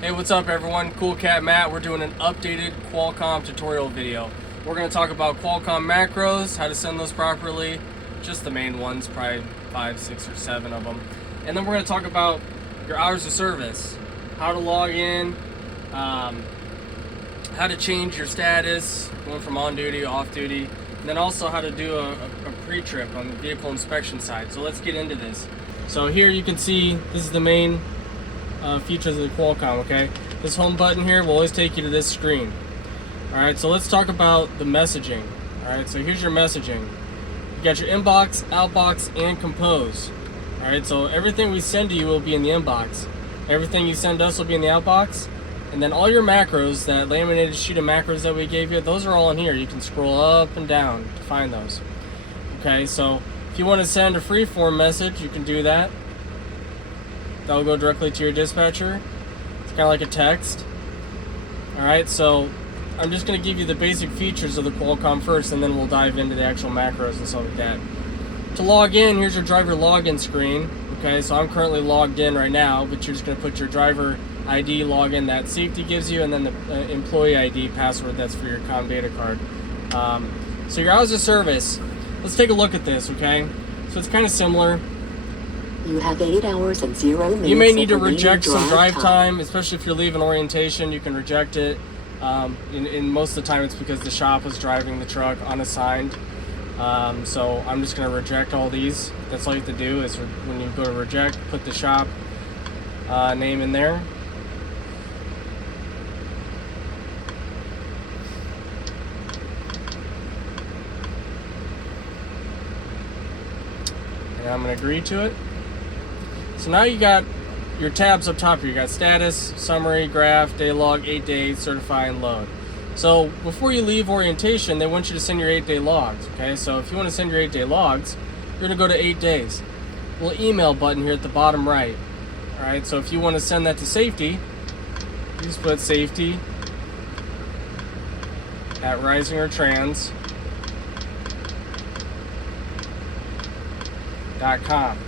Hey, what's up everyone? Cool Cat Matt. We're doing an updated Qualcomm tutorial video. We're going to talk about Qualcomm macros, how to send those properly, just the main ones, probably 5, 6, or 7 of them. And then we're going to talk about your hours of service, how to log in, how to change your status, going from on duty, off duty, and then also how to do a pre-trip on the vehicle inspection side. So let's get into this. So here you can see this is the main features of the Qualcomm, okay? This home button here will always take you to this screen. Alright, so let's talk about the messaging. Alright, so here's your messaging. You got your inbox, outbox, and compose. Alright, so everything we send to you will be in the inbox. Everything you send us will be in the outbox. And then all your macros, that laminated sheet of macros that we gave you, those are all in here. You can scroll up and down to find those. Okay, so if you want to send a free-form message, you can do that. That'll go directly to your dispatcher. It's kind of like a text. Alright, so I'm just going to give you the basic features of the Qualcomm first, and then we'll dive into the actual macros and stuff like that. To log in, here's your driver login screen. Okay, so I'm currently logged in right now, but you're just going to put your driver ID login that safety gives you, and then the employee ID password that's for your comm data card. So your hours of service, let's take a look at this, okay? So it's kind of similar. You have 8 hours and 0 minutes. You may need to reject some drive time, especially if you're leaving orientation. You can reject it. In most of the time, it's because the shop was driving the truck unassigned. So I'm just going to reject all these. That's all you have to do is when you go to reject, put the shop name in there. And I'm going to agree to it. So now you got your tabs up top here. You got status, summary, graph, day log, 8 days, certify, and load. So before you leave orientation, they want you to send your 8-day logs. Okay, so if you want to send your 8-day logs, you're going to go to 8 days. Little email button here at the bottom right. All right, so if you want to send that to safety, you just put safety at risingertrans.com.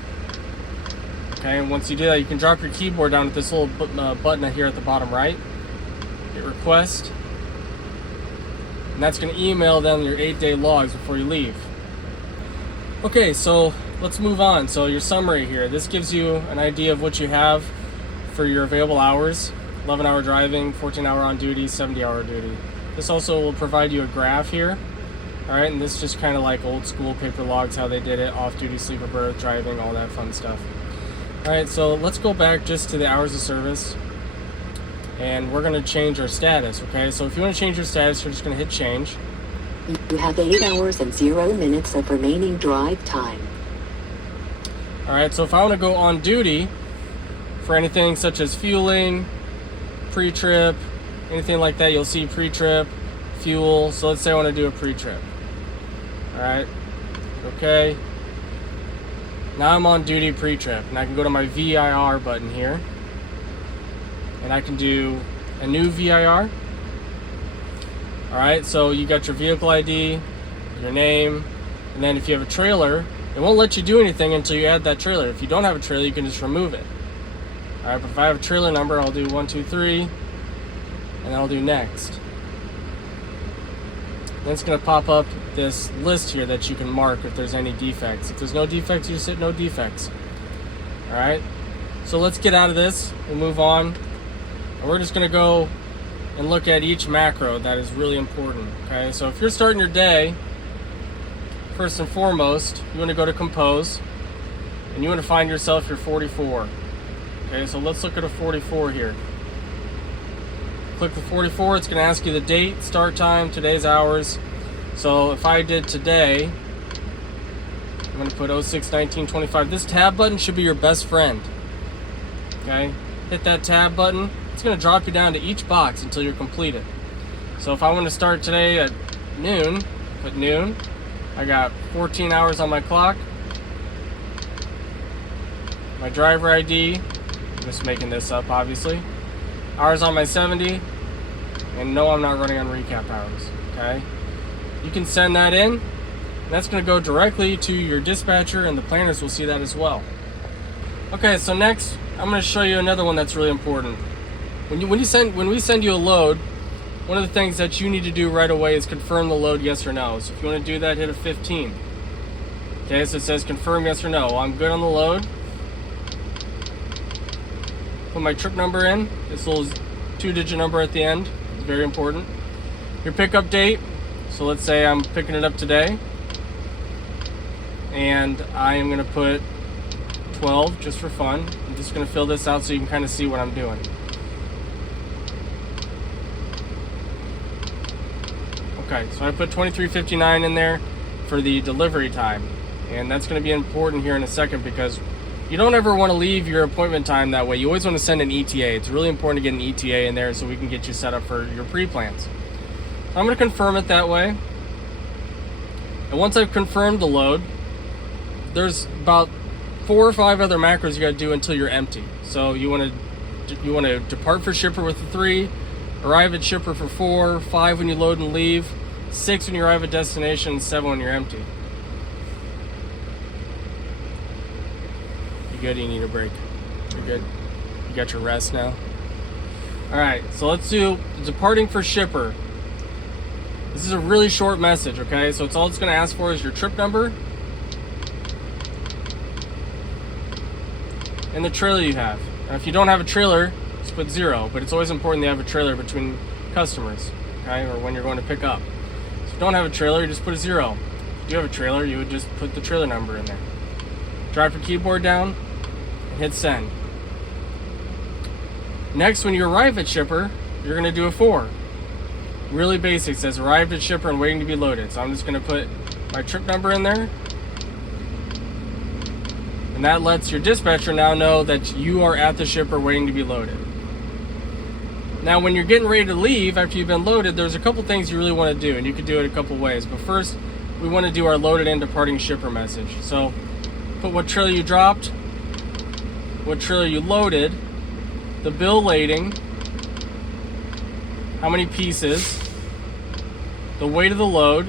Okay, and once you do that, you can drop your keyboard down at this little button here at the bottom right. Hit request. And that's going to email them your 8-day logs before you leave. Okay, so let's move on. So your summary here. This gives you an idea of what you have for your available hours. 11-hour driving, 14-hour on duty, 70-hour duty. This also will provide you a graph here. Alright, and this is just kind of like old school paper logs, how they did it, off-duty, sleeper berth, driving, all that fun stuff. Alright, so let's go back just to the hours of service, and we're going to change our status, okay? So if you want to change your status, you're just going to hit change. You have 8 hours and 0 minutes of remaining drive time. Alright, so if I want to go on duty for anything such as fueling, pre-trip, anything like that, you'll see pre-trip, fuel. So let's say I want to do a pre-trip. Alright, okay. Now I'm on duty pre-trip, and I can go to my VIR button here, and I can do a new VIR. Alright, so you got your vehicle ID, your name, and then if you have a trailer, it won't let you do anything until you add that trailer. If you don't have a trailer, you can just remove it. Alright, but if I have a trailer number, I'll do 1, 2, 3, and then I'll do next. Then it's going to pop up this list here that you can mark if there's any defects. If there's no defects, you just hit no defects. Alright, so let's get out of this. We'll move on. And we're just going to go and look at each macro that is really important. Okay, so if you're starting your day, first and foremost, you want to go to compose, and you want to find yourself your 44. Okay, so let's look at a 44 here. Click the 44, it's going to ask you the date, start time, today's hours. So if I did today, I'm going to put 06/19/25. This tab button should be your best friend. Okay, hit that tab button. It's going to drop you down to each box until you're completed. So if I want to start today at noon, put noon. I got 14 hours on my clock. My driver ID, I'm just making this up obviously. Hours on my 70, and no, I'm not running on recap hours. Okay, you can send that in, and that's going to go directly to your dispatcher, and the planners will see that as well. Okay, so next I'm going to show you another one that's really important. When we send you a load, one of the things that you need to do right away is confirm the load yes or no. So if you want to do that, hit a 15. Okay, so it says confirm yes or no. Well, I'm good on the load. Put my trip number in. This little 2-digit number at the end is very important. Your pickup date. So let's say I'm picking it up today. And I am going to put 12 just for fun. I'm just going to fill this out so you can kind of see what I'm doing. Okay, so I put 23:59 in there for the delivery time. And that's going to be important here in a second because you don't ever want to leave your appointment time that way. You always want to send an ETA. It's really important to get an ETA in there so we can get you set up for your pre-plans. So I'm going to confirm it that way. And once I've confirmed the load, there's about 4 or 5 other macros you got to do until you're empty. So you want to depart for shipper with a 3, arrive at shipper for 4, 5 when you load and leave, 6 when you arrive at destination, 7 when you're empty. You good? You need a break? You're good? You got your rest now? Alright, so let's do departing for shipper. This is a really short message, okay? So all it's going to ask for is your trip number and the trailer you have. Now, if you don't have a trailer, just put 0, but it's always important to have a trailer between customers, okay, or when you're going to pick up. So if you don't have a trailer, you just put a 0. If you have a trailer, you would just put the trailer number in there. Drop your keyboard down and hit send. Next, when you arrive at shipper, you're going to do a 4. Really basic. It says arrived at shipper and waiting to be loaded. So I'm just going to put my trip number in there. And that lets your dispatcher now know that you are at the shipper waiting to be loaded. Now, when you're getting ready to leave after you've been loaded, there's a couple things you really want to do, and you can do it a couple ways. But first, we want to do our loaded and departing shipper message. So put what trailer you dropped, what trailer you loaded, the bill lading, how many pieces, the weight of the load,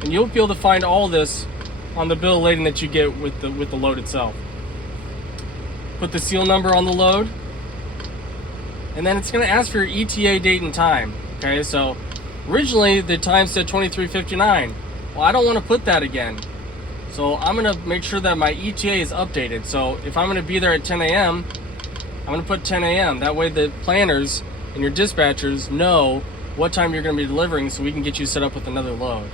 and you'll be able to find all this on the bill of lading that you get with the load itself. Put the seal number on the load, and then it's going to ask for your ETA date and time. Okay, so originally the time said 23:59. Well, I don't want to put that again, so I'm going to make sure that my ETA is updated. So if I'm going to be there at 10 a.m., I'm going to put 10 a.m. That way the planners and your dispatchers know what time you're going to be delivering, so we can get you set up with another load.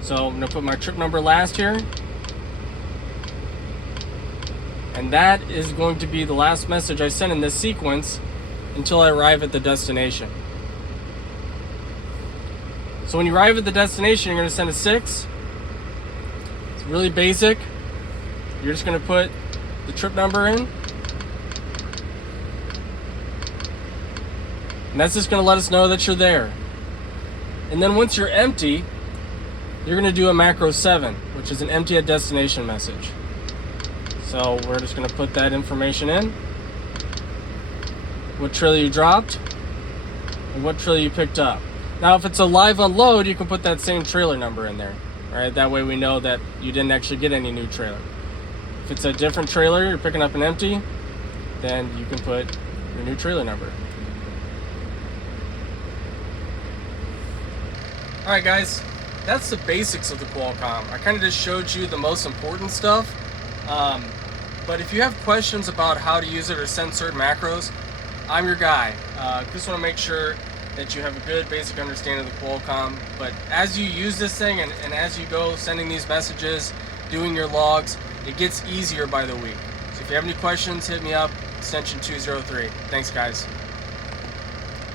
So I'm going to put my trip number last here. And that is going to be the last message I send in this sequence until I arrive at the destination. So when you arrive at the destination, you're going to send a 6. It's really basic. You're just going to put the trip number in. And that's just going to let us know that you're there. And then once you're empty, you're going to do a macro 7, which is an empty at destination message. So we're just going to put that information in. What trailer you dropped, and what trailer you picked up. Now, if it's a live unload, you can put that same trailer number in there. Right? That way we know that you didn't actually get any new trailer. If it's a different trailer, you're picking up an empty, then you can put your new trailer number. Alright guys, that's the basics of the Qualcomm. I kind of just showed you the most important stuff. But if you have questions about how to use it or send certain macros, I'm your guy. Just want to make sure that you have a good basic understanding of the Qualcomm. But as you use this thing and as you go sending these messages, doing your logs, it gets easier by the week. So if you have any questions, hit me up, extension 203. Thanks guys.